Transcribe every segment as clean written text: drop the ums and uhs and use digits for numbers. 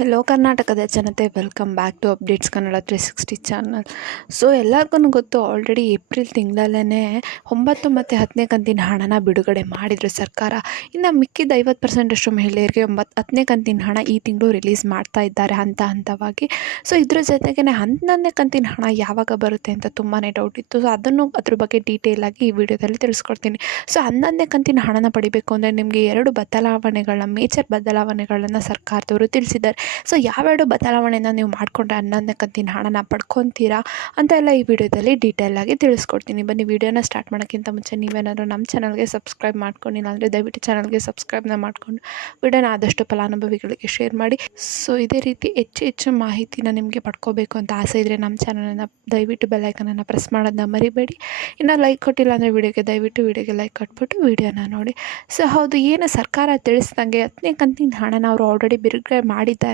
Hello ಕರ್ನಾಟಕದ ಜನತೆ, welcome back to Updates Kannada 360 channel. So ಎಲ್ಲರಿಗೂ ಗೊತ್ತು, ಆಲ್ರೆಡಿ ಏಪ್ರಿಲ್ ತಿಂಗಳಲ್ಲೇ 9 ಮತ್ತು 10ನೇ ಕಂತಿನ ಹಣನ ಬಿಡುಗಡೆ ಮಾಡಿದರು ಸರ್ಕಾರ. ಇನ್ನು ಮಿಕ್ಕಿದ 50% ಅಷ್ಟು ಮಹಿಳೆಯರಿಗೆ 10ನೇ ಕಂತಿನ ಹಣ ಈ ತಿಂಗಳು ರಿಲೀಸ್ ಮಾಡ್ತಾ ಇದ್ದಾರೆ ಹಂತವಾಗಿ. ಸೊ ಇದ್ರ ಜೊತೆಗೇ 11ನೇ ಕಂತಿನ ಹಣ ಯಾವಾಗ ಬರುತ್ತೆ ಅಂತ ತುಂಬಾ ಡೌಟ್ ಇತ್ತು. ಸೊ ಅದ್ರ ಬಗ್ಗೆ ಡೀಟೇಲ್ ಆಗಿ ಈ ವಿಡಿಯೋದಲ್ಲಿ ತಿಳಿಸ್ಕೊಡ್ತೀನಿ. ಸೊ 11ನೇ ಕಂತಿನ ಹಣನ ಪಡಿಬೇಕು ಅಂದರೆ ನಿಮಗೆ 2 ಮೇಜರ್ ಬದಲಾವಣೆಗಳನ್ನು ಸರ್ಕಾರದವರು ತಿಳಿಸಿದ್ದಾರೆ. ಸೊ ಯಾವೆರಡು ಬದಲಾವಣೆನ ನೀವು ಮಾಡಿಕೊಂಡ್ರೆ 11ನೇ ಕಂತಿನ ಹಣನ ಪಡ್ಕೊತೀರಾ ಅಂತ ಎಲ್ಲ ಈ ವಿಡಿಯೋದಲ್ಲಿ ಡೀಟೇಲಾಗಿ ತಿಳಿಸ್ಕೊಡ್ತೀನಿ. ಬನ್ನಿ, ವಿಡಿಯೋನ ಸ್ಟಾರ್ಟ್ ಮಾಡೋಕ್ಕಿಂತ ಮುಂಚೆ ನೀವೇನಾದರೂ ನಮ್ಮ ಚಾನಲ್ಗೆ ಸಬ್ಸ್ಕ್ರೈಬ್ ಮಾಡ್ಕೊಂಡಿಲ್ಲ ಅಂದರೆ ದಯವಿಟ್ಟು ಚಾನಲ್ಗೆ ಸಬ್ಸ್ಕ್ರೈಬ್ನ ಮಾಡಿಕೊಂಡು ವಿಡಿಯೋನ ಆದಷ್ಟು ಫಲಾನುಭವಿಗಳಿಗೆ ಶೇರ್ ಮಾಡಿ. ಸೊ ಇದೇ ರೀತಿ ಹೆಚ್ಚು ಮಾಹಿತಿನ ನಿಮಗೆ ಪಡ್ಕೋಬೇಕು ಅಂತ ಆಸೆ ಇದ್ದರೆ ನಮ್ಮ ಚಾನಲನ್ನು ದಯವಿಟ್ಟು ಬೆಲ್ಲೈಕನನ್ನು ಪ್ರೆಸ್ ಮಾಡೋದನ್ನ ಮರಿಬೇಡಿ. ಇನ್ನು ಲೈಕ್ ಕೊಟ್ಟಿಲ್ಲ ಅಂದರೆ ವಿಡಿಯೋಗೆ ಲೈಕ್ ಕೊಟ್ಬಿಟ್ಟು ವಿಡಿಯೋನ ನೋಡಿ. ಸೊ ಹೌದು, ಏನು ಸರ್ಕಾರ ತಿಳಿಸ್ದಂಗೆ 10ನೇ ಕಂತಿನ ಹಣನ ಅವರು ಆಲ್ರೆಡಿ ಬಿಡುಗಡೆ ಮಾಡಿದ್ದಾರೆ.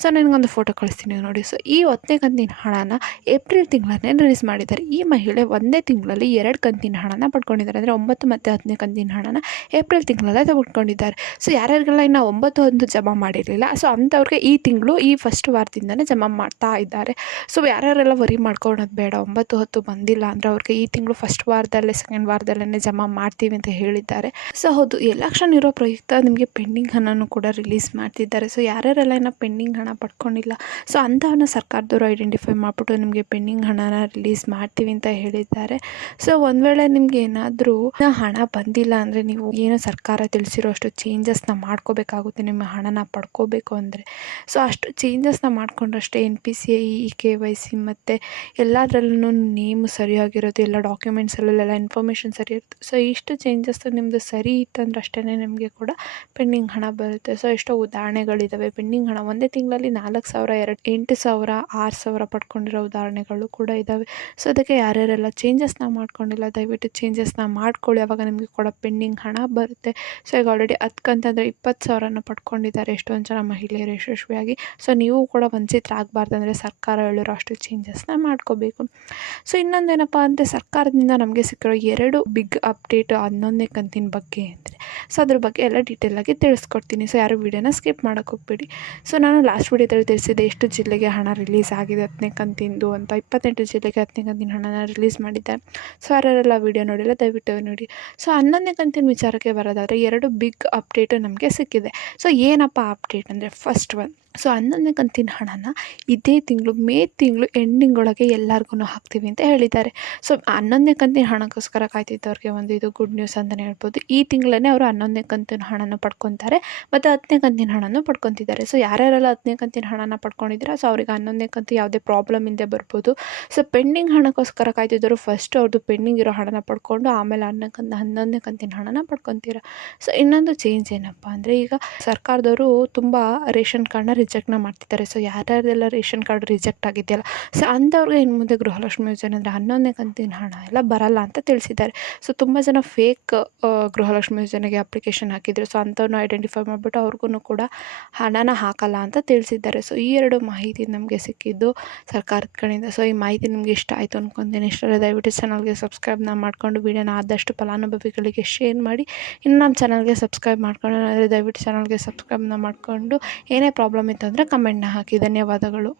ಸೊ ನನಗೊಂದು ಫೋಟೋ ಕಳಿಸ್ತೀನಿ ನೋಡಿ. ಸೊ ಈ 10ನೇ ಕಂತಿನ ಹಣನ ಏಪ್ರಿಲ್ ತಿಂಗಳನ್ನೇ ರಿಲೀಸ್ ಮಾಡಿದ್ದಾರೆ. ಈ ಮಹಿಳೆ ಒಂದೇ ತಿಂಗಳಲ್ಲಿ 2 ಕಂತಿನ ಹಣನ ಪಡ್ಕೊಂಡಿದ್ದಾರೆ. ಅಂದರೆ 9 ಮತ್ತು 10ನೇ ಕಂತಿನ ಹಣನ ಏಪ್ರಿಲ್ ತಿಂಗಳಲ್ಲೇ ತಗೊಂಡಿದ್ದಾರೆ. ಸೊ ಯಾರ್ಯಾರಿಗೆಲ್ಲ ಇನ್ನು 9 ಜಮಾ ಮಾಡಿರಲಿಲ್ಲ, ಸೊ ಅಂಥವ್ರಿಗೆ ಈ ತಿಂಗಳು ಈ ಫಸ್ಟ್ ವಾರದಿಂದನೇ ಜಮಾ ಮಾಡ್ತಾ ಇದ್ದಾರೆ. ಸೊ ಯಾರ್ಯಾರೆಲ್ಲ ವರಿ ಮಾಡ್ಕೊಳ್ಳೋದು ಬೇಡ, 9-10 ಬಂದಿಲ್ಲ ಅಂದರೆ ಅವ್ರಿಗೆ ಈ ತಿಂಗಳು ಫಸ್ಟ್ ವಾರದಲ್ಲೇ ಸೆಕೆಂಡ್ ವಾರದಲ್ಲೇ ಜಮಾ ಮಾಡ್ತೀವಿ ಅಂತ ಹೇಳಿದ್ದಾರೆ. ಸೊ ಹೌದು, ಎಲೆಕ್ಷನ್ ಇರೋ ಪ್ರಯುಕ್ತ ನಿಮಗೆ ಪೆಂಡಿಂಗ್ ಹಣನೂ ಕೂಡ ರಿಲೀಸ್ ಮಾಡ್ತಿದ್ದಾರೆ. ಸೊ ಯಾರ್ಯಾರೆಲ್ಲ ಇನ್ನು ಪೆಂಡಿಂಗ್ ಹಣ ಪಡ್ಕೊಂಡಿಲ್ಲ, ಸೊ ಅಂಥವನ್ನ ಸರ್ಕಾರದವರು ಐಡೆಂಟಿಫೈ ಮಾಡಿಬಿಟ್ಟು ನಿಮಗೆ ಪೆಂಡಿಂಗ್ ಹಣನ ರಿಲೀಸ್ ಮಾಡ್ತೀವಿ ಅಂತ ಹೇಳಿದ್ದಾರೆ. ಸೊ ಒಂದು ವೇಳೆ ನಿಮ್ಗೆ ಏನಾದರೂ ಹಣ ಬಂದಿಲ್ಲ ಅಂದರೆ ನೀವು ಏನು ಸರ್ಕಾರ ತಿಳಿಸಿರೋ ಅಷ್ಟು ಚೇಂಜಸ್ನ ಮಾಡ್ಕೋಬೇಕಾಗುತ್ತೆ ನಿಮ್ಮ ಹಣನ ಪಡ್ಕೋಬೇಕು ಅಂದರೆ. ಸೊ ಅಷ್ಟು ಚೇಂಜಸ್ನ ಮಾಡ್ಕೊಂಡ್ರಷ್ಟೇ NPCI, KYC ಮತ್ತು ಎಲ್ಲದರಲ್ಲೂ ನೇಮ್ ಸರಿಯಾಗಿರೋದು, ಎಲ್ಲ ಡಾಕ್ಯುಮೆಂಟ್ಸಲ್ಲೆಲ್ಲ ಇನ್ಫಾರ್ಮೇಷನ್ ಸರಿ ಇರುತ್ತೆ. ಸೊ ಇಷ್ಟು ಚೇಂಜಸ್ ನಿಮ್ಮದು ಸರಿ ಇತ್ತಂದ್ರೆ ಅಷ್ಟೇ ನಿಮಗೆ ಕೂಡ ಪೆಂಡಿಂಗ್ ಹಣ ಬರುತ್ತೆ. ಸೊ ಎಷ್ಟೋ ಉದಾಹರಣೆಗಳಿದ್ದಾವೆ. ಪೆಂಡಿಂಗ್ ಹಣ ಒಂದೇ ತಿಂಗಳಲ್ಲಿ 4,000, 8,000, 6,000 ಪಡ್ಕೊಂಡಿರೋ ಉದಾಹರಣೆಗಳು ಕೂಡ ಇದ್ದಾವೆ. ಸೊ ಅದಕ್ಕೆ ಯಾರ್ಯಾರೆಲ್ಲ ಚೇಂಜಸ್ನ ಮಾಡ್ಕೊಂಡಿಲ್ಲ ದಯವಿಟ್ಟು ಚೇಂಜಸ್ನ ಮಾಡ್ಕೊಳ್ಳಿ, ಆವಾಗ ನಿಮಗೆ ಕೂಡ ಪೆಂಡಿಂಗ್ ಹಣ ಬರುತ್ತೆ. ಸೊ ಈಗ ಆಲ್ರೆಡಿ 10 ಕಂತಂದರೆ 20,000 ಪಡ್ಕೊಂಡಿದ್ದಾರೆ ಎಷ್ಟೊಂದು ಜನ ಮಹಿಳೆಯರು ಯಶಸ್ವಿಯಾಗಿ. ಸೊ ನೀವು ಕೂಡ ವಂಚಿತರಾಗಬಾರ್ದಂದರೆ ಸರ್ಕಾರ ಹೇಳಿರೋ ಅಷ್ಟು ಚೇಂಜಸ್ನ ಮಾಡ್ಕೋಬೇಕು. ಸೊ ಇನ್ನೊಂದೇನಪ್ಪ ಅಂದರೆ ಸರ್ಕಾರದಿಂದ ನಮಗೆ ಸಿಕ್ಕಿರೋ 2 ಬಿಗ್ ಅಪ್ಡೇಟ್ 11ನೇ ಕಂತಿನ ಬಗ್ಗೆ ಅಂದರೆ, ಸೊ ಅದ್ರ ಬಗ್ಗೆ ಎಲ್ಲ ಡೀಟೇಲಾಗಿ ತಿಳಿಸ್ಕೊಡ್ತೀನಿ. ಸೊ ಯಾರು ವೀಡಿಯೋನ ಸ್ಕಿಪ್ ಮಾಡೋಕ್ಕೆ ಹೋಗ್ಬೇಡಿ. ಸೊ ನಾನು ಲಾಸ್ಟ್ ವಿಡಿಯೋದಲ್ಲಿ ತಿಳಿಸಿದೆ ಎಷ್ಟು ಜಿಲ್ಲೆಗೆ ಹಣ ರಿಲೀಸ್ ಆಗಿದೆ 10ನೇ ಕಂತಿಂದು ಅಂತ. 28 ಜಿಲ್ಲೆಗೆ 10ನೇ ಕಂತಿನ ಹಣನ ರಿಲೀಸ್ ಮಾಡಿದ್ದಾರೆ. ಸೊ ಯಾರೆಲ್ಲ ವೀಡಿಯೋ ನೋಡಿಲ್ಲ ದಯವಿಟ್ಟು ನೋಡಿ. ಸೊ 11ನೇ ಕಂತಿನ ವಿಚಾರಕ್ಕೆ ಬರೋದಾದರೆ 2 ಬಿಗ್ ಅಪ್ಡೇಟು ನಮಗೆ ಸಿಕ್ಕಿದೆ. ಸೊ ಏನಪ್ಪ ಅಪ್ಡೇಟ್ ಅಂದರೆ, ಫಸ್ಟ್ ಒನ್, ಸೊ 11ನೇ ಕಂತಿನ ಹಣನ ಇದೇ ತಿಂಗಳು ಮೇ ತಿಂಗಳು ಎಂಡಿಂಗ್ ಒಳಗೆ ಎಲ್ಲರಿಗೂ ಹಾಕ್ತೀವಿ ಅಂತ ಹೇಳಿದ್ದಾರೆ. ಸೊ 11ನೇ ಕಂತಿನ ಹಣಕ್ಕೋಸ್ಕರ ಕಾಯ್ತಿದ್ದವ್ರಿಗೆ ಒಂದು ಇದು ಗುಡ್ ನ್ಯೂಸ್ ಅಂತಲೇ ಹೇಳ್ಬೋದು. ಈ ತಿಂಗಳೇ ಅವರು 11ನೇ ಕಂತಿನ ಹಣನ ಪಡ್ಕೊತಾರೆ ಮತ್ತು 10ನೇ ಕಂತಿನ ಹಣನೂ ಪಡ್ಕೊತಿದ್ದಾರೆ. ಸೊ ಯಾರ್ಯಾರೆಲ್ಲ 10ನೇ ಕಂತಿನ ಹಣನ ಪಡ್ಕೊಂಡಿದ್ದೀರಾ, ಸೊ ಅವ್ರಿಗೆ 11ನೇ ಕಂತು ಯಾವುದೇ ಪ್ರಾಬ್ಲಮ್ ಇಲ್ಲದೆ ಬರ್ಬೋದು. ಸೊ ಪೆಂಡಿಂಗ್ ಹಣಕ್ಕೋಸ್ಕರ ಕಾಯ್ತಿದ್ದವರು ಫಸ್ಟ್ ಅವ್ರದ್ದು ಪೆಂಡಿಂಗ್ ಇರೋ ಹಣನ ಪಡ್ಕೊಂಡು ಆಮೇಲೆ 11ನೇ ಕಂತಿನ ಹಣನ ಪಡ್ಕೊತೀರ. ಸೊ ಇನ್ನೊಂದು ಚೇಂಜ್ ಏನಪ್ಪ ಅಂದರೆ, ಈಗ ಸರ್ಕಾರದವರು ತುಂಬ ರೇಷನ್ ಕಾರ್ಡ್ನ ರಿಜೆಕ್ಟ್ನ ಮಾಡ್ತಿದ್ದಾರೆ. ಸೊ ಯಾರ್ಯಾರೆಲ್ಲ ರೇಷನ್ ಕಾರ್ಡ್ ರಿಜೆಕ್ಟ್ ಆಗಿದೆಯಲ್ಲ, ಸೊ ಅಂಥವ್ರಿಗೆ ಇನ್ನು ಮುಂದೆ ಗೃಹಲಕ್ಷ್ಮಿ ಯೋಜನೆ ಅಂದರೆ 11ನೇ ಕಂತಿನ ಹಣ ಎಲ್ಲ ಬರಲ್ಲ ಅಂತ ತಿಳಿಸಿದ್ದಾರೆ. ಸೊ ತುಂಬ ಜನ ಫೇಕ್ ಗೃಹಲಕ್ಷ್ಮಿ ಯೋಜನೆಗೆ ಅಪ್ಲಿಕೇಶನ್ ಹಾಕಿದ್ರು. ಸೊ ಅಂಥವ್ರನ್ನ ಐಡೆಂಟಿಫೈ ಮಾಡಿಬಿಟ್ಟು ಅವ್ರಿಗೂ ಕೂಡ ಹಣನ ಹಾಕಲ್ಲ ಅಂತ ತಿಳಿಸಿದ್ದಾರೆ. ಸೊ ಈ 2 ಮಾಹಿತಿ ನಮಗೆ ಸಿಕ್ಕಿದ್ದು ಸರ್ಕಾರದ ಕಡೆಯಿಂದ. ಸೊ ಈ ಮಾಹಿತಿ ನಿಮಗೆ ಇಷ್ಟ ಆಯಿತು ಅಂದ್ಕೊತೀನಿ. ಇಷ್ಟರಲ್ಲಿ ದಯವಿಟ್ಟು ಚಾನಲ್ಗೆ ಸಬ್ಸ್ಕ್ರೈಬ್ನ ಮಾಡಿಕೊಂಡು ವಿಡಿಯೋನ ಆದಷ್ಟು ಫಲಾನುಭವಿಗಳಿಗೆ ಶೇರ್ ಮಾಡಿ. ಇನ್ನು ನಮ್ಮ ಚಾನಲ್ಗೆ ಸಬ್ಸ್ಕ್ರೈಬ್ ಮಾಡ್ಕೊಂಡು ದಯವಿಟ್ಟು ಚಾನಲ್ಗೆ ಸಬ್ಸ್ಕ್ರೈಬ್ನ ಮಾಡಿಕೊಂಡು ಏನೇ ಪ್ರಾಬ್ಲಮ್ ಇತ್ತು ಅಂದರೆ ಕಮೆಂಟ್ನ ಹಾಕಿ. ಧನ್ಯವಾದಗಳು.